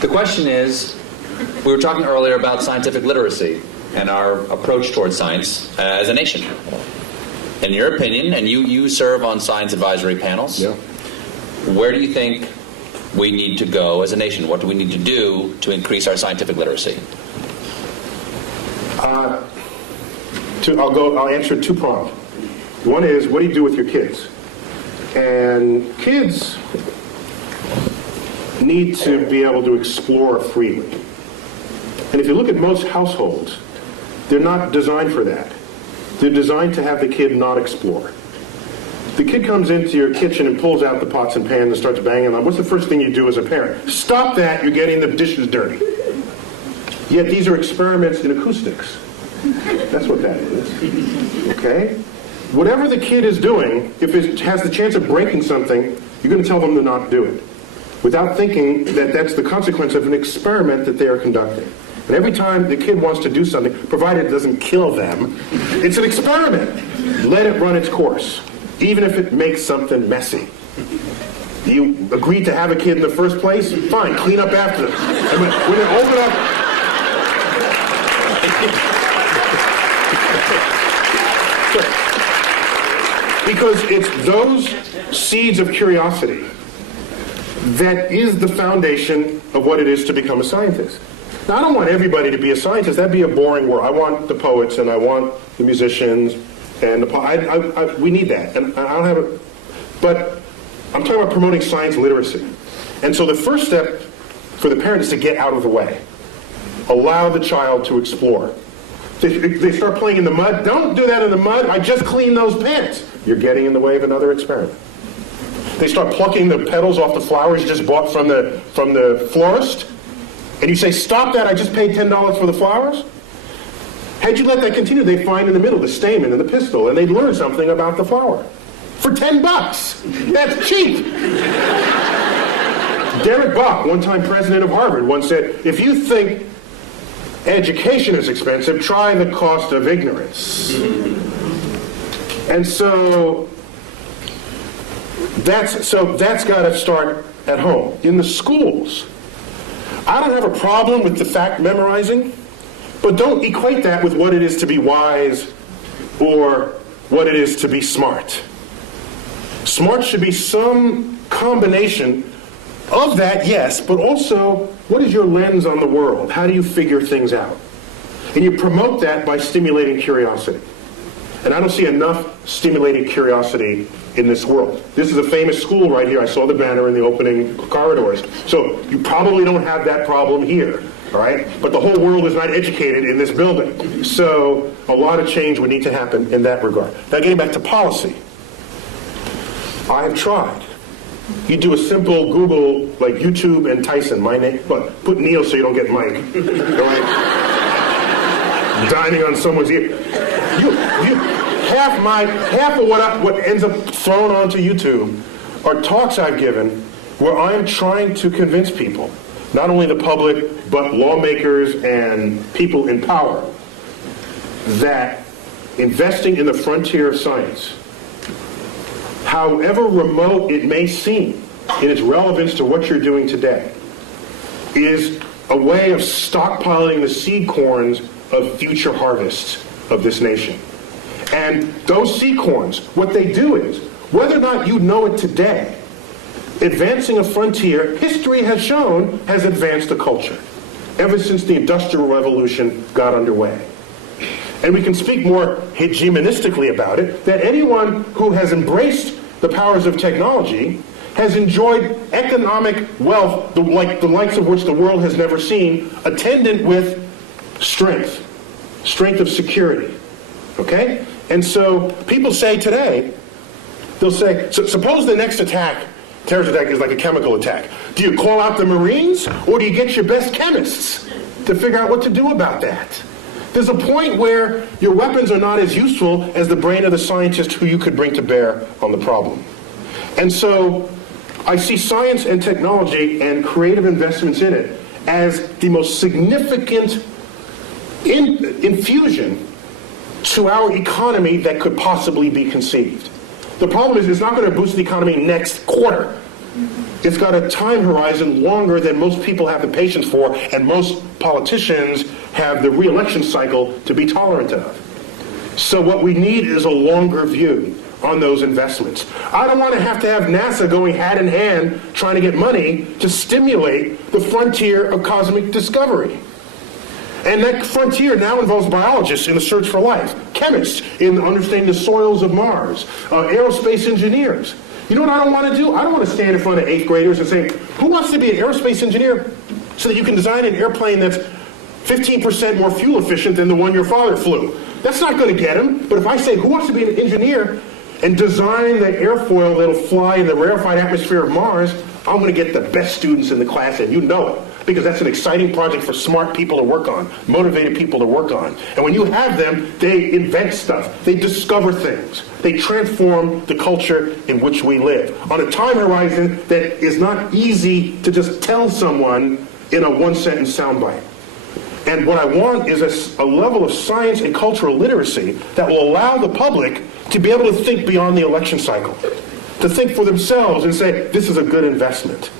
The question is, we were talking earlier about scientific literacy and our approach towards science as a nation. In your opinion, and you serve on science advisory panels, yeah. Where do you think we need to go as a nation? What do we need to do to increase our scientific literacy? I'll answer two-pronged. One is, what do you do with your kids? And kids need to be able to explore freely. And if you look at most households, they're not designed for that. They're designed to have the kid not explore. The kid comes into your kitchen and pulls out the pots and pans and starts banging them. What's the first thing you do as a parent? Stop that, you're getting the dishes dirty. Yet these are experiments in acoustics. That's what that is. Okay? Whatever the kid is doing, if it has the chance of breaking something, you're going to tell them to not do it, without thinking that that's the consequence of an experiment that they are conducting. And every time the kid wants to do something, provided it doesn't kill them, it's an experiment. Let it run its course, even if it makes something messy. You agreed to have a kid in the first place? Fine, clean up after them. And when they open up... Because it's those seeds of curiosity that is the foundation of what it is to become a scientist. Now, I don't want everybody to be a scientist. That'd be a boring world. I want the poets, and I want the musicians, and we need that. And I don't have it. But I'm talking about promoting science literacy. And so the first step for the parent is to get out of the way. Allow the child to explore. They start playing in the mud. Don't do that in the mud. I just cleaned those pants. You're getting in the way of another experiment. They start plucking the petals off the flowers you just bought from the florist. And you say, stop that, I just paid $10 for the flowers. Had you let that continue, they'd find in the middle the stamen and the pistil, and they'd learn something about the flower. For $10. That's cheap. Derek Bach, one-time president of Harvard, once said, if you think education is expensive, try the cost of ignorance. And so that's got to start at home. In the schools, I don't have a problem with the fact memorizing, but don't equate that with what it is to be wise or what it is to be smart. Smart should be some combination of that, yes, but also, what is your lens on the world? How do you figure things out? And you promote that by stimulating curiosity. And I don't see enough stimulating curiosity in this world. This is a famous school right here. I saw the banner in the opening corridors. So you probably don't have that problem here, all right? But the whole world is not educated in this building. So a lot of change would need to happen in that regard. Now getting back to policy. I have tried. You do a simple Google, like YouTube and Tyson, my name, but put Neil so you don't get Mike. Right? Dining on someone's ear. Half of what ends up thrown onto YouTube are talks I've given where I'm trying to convince people, not only the public, but lawmakers and people in power, that investing in the frontier of science, however remote it may seem in its relevance to what you're doing today, is a way of stockpiling the seed corns of future harvests of this nation. And those seed corns, what they do is, whether or not you know it today, advancing a frontier, history has shown, has advanced a culture ever since the Industrial Revolution got underway. And we can speak more hegemonistically about it, that anyone who has embraced the powers of technology has enjoyed economic wealth, the likes of which the world has never seen, attendant with strength of security. Okay? And so people say today, they'll say, so suppose the next terrorist attack is like a chemical attack. Do you call out the Marines, or do you get your best chemists to figure out what to do about that? There's a point where your weapons are not as useful as the brain of the scientist who you could bring to bear on the problem. And so I see science and technology and creative investments in it as the most significant infusion to our economy that could possibly be conceived. The problem is it's not going to boost the economy next quarter. It's got a time horizon longer than most people have the patience for, and most politicians have the re-election cycle to be tolerant of. So what we need is a longer view on those investments. I don't want to have NASA going hand in hand trying to get money to stimulate the frontier of cosmic discovery. And that frontier now involves biologists in the search for life, chemists in understanding the soils of Mars, aerospace engineers. You know what I don't want to do? I don't want to stand in front of 8th graders and say, who wants to be an aerospace engineer so that you can design an airplane that's 15% more fuel efficient than the one your father flew? That's not going to get them. But if I say, who wants to be an engineer and design the airfoil that'll fly in the rarefied atmosphere of Mars, I'm going to get the best students in the class, and you know it. Because that's an exciting project for smart people to work on, motivated people to work on. And when you have them, they invent stuff. They discover things. They transform the culture in which we live on a time horizon that is not easy to just tell someone in a one-sentence soundbite. And what I want is a level of science and cultural literacy that will allow the public to be able to think beyond the election cycle, to think for themselves and say, this is a good investment.